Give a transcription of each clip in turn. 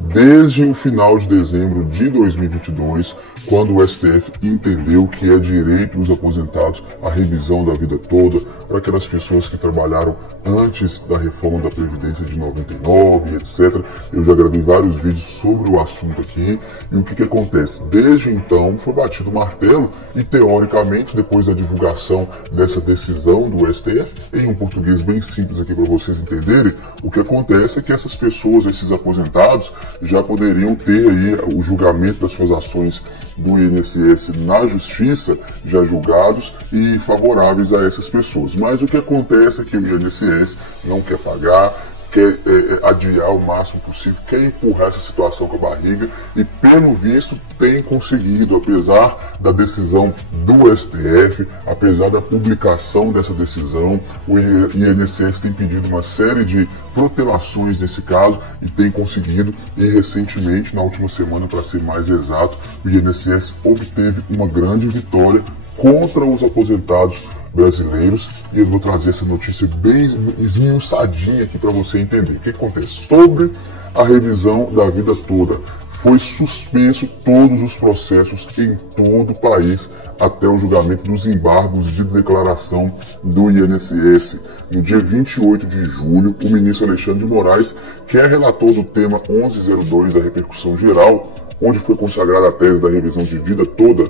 desde o final de dezembro de 2022, quando o STF entendeu que é direito dos aposentados a revisão da vida toda para aquelas pessoas que trabalharam antes da reforma da Previdência de 99, etc. Eu já gravei vários vídeos sobre o assunto aqui. E o que acontece? Desde então foi batido o martelo e, teoricamente, depois da divulgação dessa decisão do STF, em um português bem simples aqui para vocês entenderem, o que acontece é que essas pessoas, esses aposentados, já poderiam ter aí o julgamento das suas ações do INSS na justiça, já julgados e favoráveis a essas pessoas. Mas o que acontece é que o INSS não quer pagar, quer adiar o máximo possível, quer empurrar essa situação com a barriga e, pelo visto, tem conseguido, apesar da decisão do STF, apesar da publicação dessa decisão, o INSS tem pedido uma série de protelações nesse caso e tem conseguido, e recentemente, na última semana para ser mais exato, o INSS obteve uma grande vitória contra os aposentados brasileiros, e eu vou trazer essa notícia bem esmiuçadinha aqui para você entender. O que acontece? Sobre a revisão da vida toda, foi suspenso todos os processos em todo o país até o julgamento dos embargos de declaração do INSS. No dia 28 de julho, o ministro Alexandre de Moraes, que é relator do tema 1102 da repercussão geral, onde foi consagrada a tese da revisão de vida toda,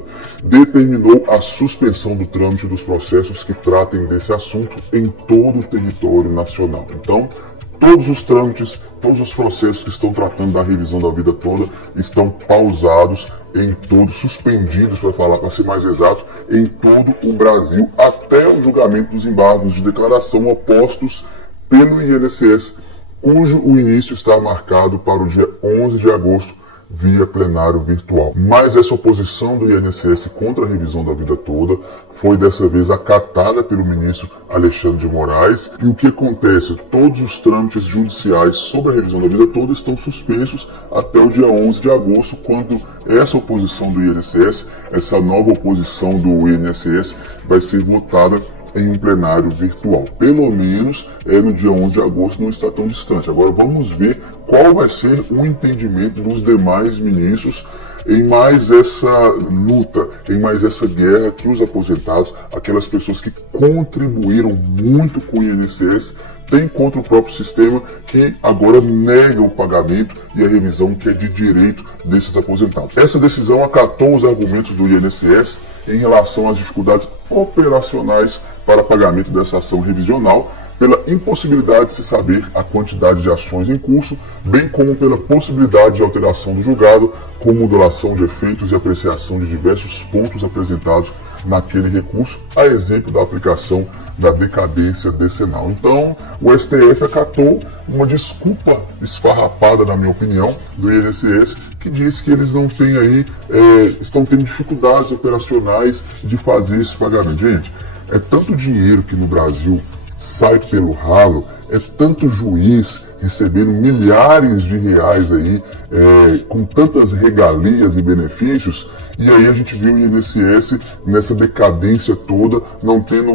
determinou a suspensão do trâmite dos processos que tratem desse assunto em todo o território nacional. Então, todos os trâmites, todos os processos que estão tratando da revisão da vida toda estão pausados em todo, suspendidos, para ser mais exato, em todo o Brasil, até o julgamento dos embargos de declaração opostos pelo INSS, cujo o início está marcado para o dia 11 de agosto, via plenário virtual. Mas essa oposição do INSS contra a revisão da vida toda foi dessa vez acatada pelo ministro Alexandre de Moraes. E o que acontece? Todos os trâmites judiciais sobre a revisão da vida toda estão suspensos até o dia 11 de agosto, quando essa oposição do INSS, essa nova oposição do INSS, vai ser votada em um plenário virtual. Pelo menos no dia 11 de agosto, não está tão distante. Agora vamos ver qual vai ser o entendimento dos demais ministros em mais essa luta, em mais essa guerra que os aposentados, aquelas pessoas que contribuíram muito com o INSS, têm contra o próprio sistema, que agora nega o pagamento e a revisão que é de direito desses aposentados. Essa decisão acatou os argumentos do INSS em relação às dificuldades operacionais para pagamento dessa ação revisional, pela impossibilidade de se saber a quantidade de ações em curso, bem como pela possibilidade de alteração do julgado, com modulação de efeitos e apreciação de diversos pontos apresentados naquele recurso, a exemplo da aplicação da decadência decenal. Então, o STF acatou uma desculpa esfarrapada, na minha opinião, do INSS, que diz que eles não têm aí, estão tendo dificuldades operacionais de fazer esse pagamento. Gente, é tanto dinheiro que no Brasil sai pelo ralo, é tanto juiz recebendo milhares de reais aí, com tantas regalias e benefícios, e aí a gente viu o INSS nessa decadência toda, não tendo,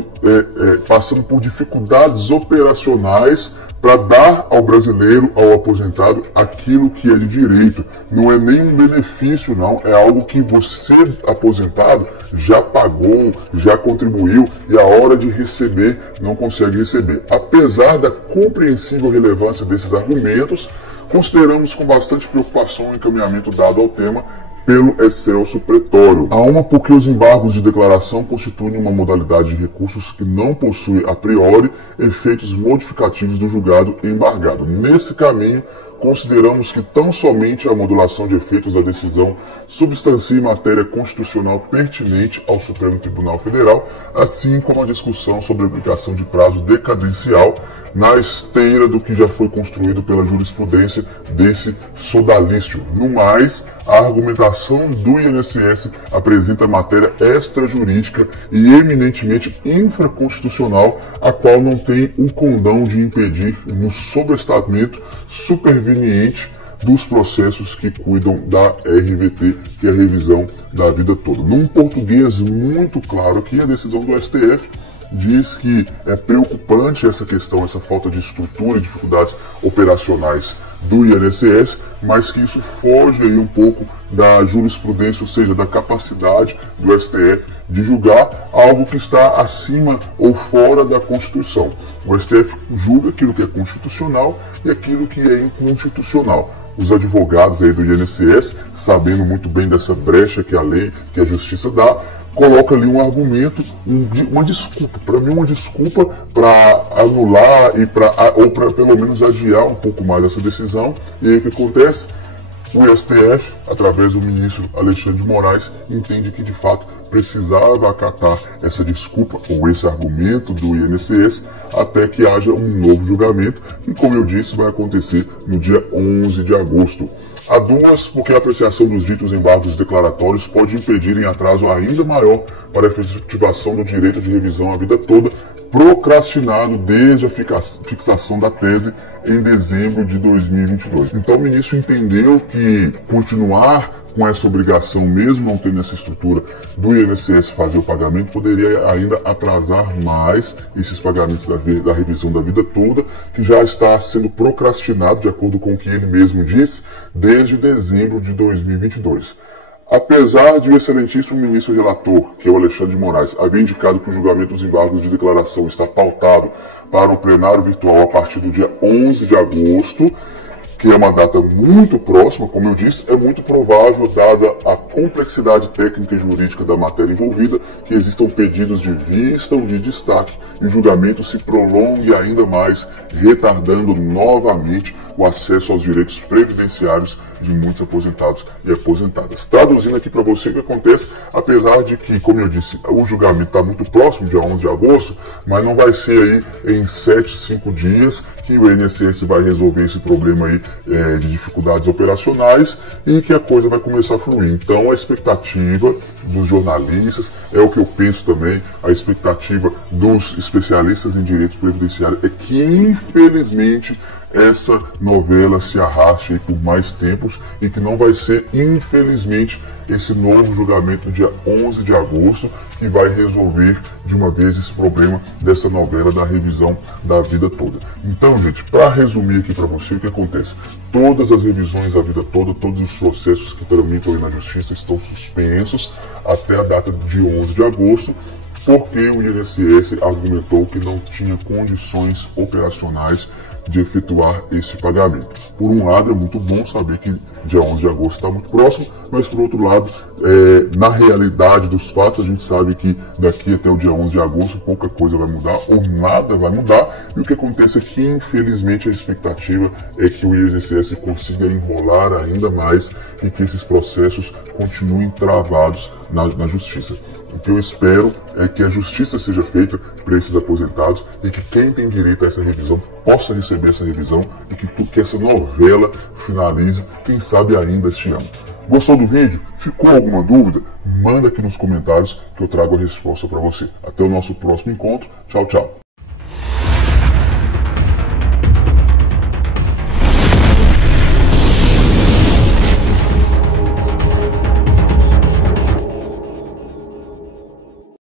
passando por dificuldades operacionais para dar ao brasileiro, ao aposentado, aquilo que é de direito. Não é nenhum benefício, não. É algo que você, aposentado, já pagou, já contribuiu, e a hora de receber não consegue receber. Apesar da compreensível relevância desses argumentos, consideramos com bastante preocupação o encaminhamento dado ao tema pelo excelso pretório. Há uma porque os embargos de declaração constituem uma modalidade de recursos que não possui a priori efeitos modificativos do julgado embargado. Nesse caminho, consideramos que tão somente a modulação de efeitos da decisão substancia matéria constitucional pertinente ao Supremo Tribunal Federal, assim como a discussão sobre a aplicação de prazo decadencial na esteira do que já foi construído pela jurisprudência desse sodalício. No mais, a argumentação do INSS apresenta matéria extrajurídica e eminentemente infraconstitucional, a qual não tem o condão de impedir no sobrestamento superveniente dos processos que cuidam da RVT, que é a revisão da vida toda. Num português muito claro aqui, a decisão do STF diz que é preocupante essa questão, essa falta de estrutura e dificuldades operacionais do INSS, mas que isso foge aí um pouco da jurisprudência, ou seja, da capacidade do STF de julgar algo que está acima ou fora da Constituição. O STF julga aquilo que é constitucional e aquilo que é inconstitucional. Os advogados aí do INSS, sabendo muito bem dessa brecha que a lei, que a justiça dá, coloca ali um argumento, uma desculpa, para mim uma desculpa para anular ou para pelo menos adiar um pouco mais essa decisão. E aí o que acontece? O STF, através do ministro Alexandre de Moraes, entende que de fato precisava acatar essa desculpa ou esse argumento do INSS até que haja um novo julgamento, e como eu disse, vai acontecer no dia 11 de agosto. Há duas, porque a apreciação dos ditos embargos declaratórios pode impedir em atraso ainda maior para a efetivação do direito de revisão a vida toda, procrastinado desde a fixação da tese em dezembro de 2022. Então o ministro entendeu que continuar com essa obrigação, mesmo não tendo essa estrutura do INSS fazer o pagamento, poderia ainda atrasar mais esses pagamentos da revisão da vida toda, que já está sendo procrastinado, de acordo com o que ele mesmo disse, desde dezembro de 2022. Apesar de o excelentíssimo ministro relator, que é o Alexandre de Moraes, haver indicado que o julgamento dos embargos de declaração está pautado para o plenário virtual a partir do dia 11 de agosto, que é uma data muito próxima, como eu disse, é muito provável, dada a complexidade técnica e jurídica da matéria envolvida, que existam pedidos de vista ou de destaque e o julgamento se prolongue ainda mais, retardando novamente o acesso aos direitos previdenciários de muitos aposentados e aposentadas. Traduzindo aqui para você o que acontece, apesar de que, como eu disse, o julgamento está muito próximo, dia 11 de agosto, mas não vai ser aí em 7, 5 dias que o INSS vai resolver esse problema aí de dificuldades operacionais e que a coisa vai começar a fluir. Então a expectativa dos jornalistas, é o que eu penso também, a expectativa dos especialistas em direito previdenciário é que, infelizmente, essa novela se arraste por mais tempos e que não vai ser, infelizmente, esse novo julgamento no dia 11 de agosto que vai resolver de uma vez esse problema dessa novela da revisão da vida toda. Então, gente, para resumir aqui para você o que acontece, todas as revisões da vida toda, todos os processos que tramitam aí na justiça estão suspensos até a data de 11 de agosto, porque o INSS argumentou que não tinha condições operacionais de efetuar esse pagamento. Por um lado, é muito bom saber que dia 11 de agosto está muito próximo, mas por outro lado, na realidade dos fatos, a gente sabe que daqui até o dia 11 de agosto pouca coisa vai mudar ou nada vai mudar, e o que acontece é que, infelizmente, a expectativa é que o INSS consiga enrolar ainda mais e que esses processos continuem travados na justiça. O que eu espero é que a justiça seja feita para esses aposentados e que quem tem direito a essa revisão possa receber essa revisão e que essa novela finalize, quem sabe ainda este ano. Gostou do vídeo? Ficou alguma dúvida? Manda aqui nos comentários que eu trago a resposta para você. Até o nosso próximo encontro. Tchau, tchau.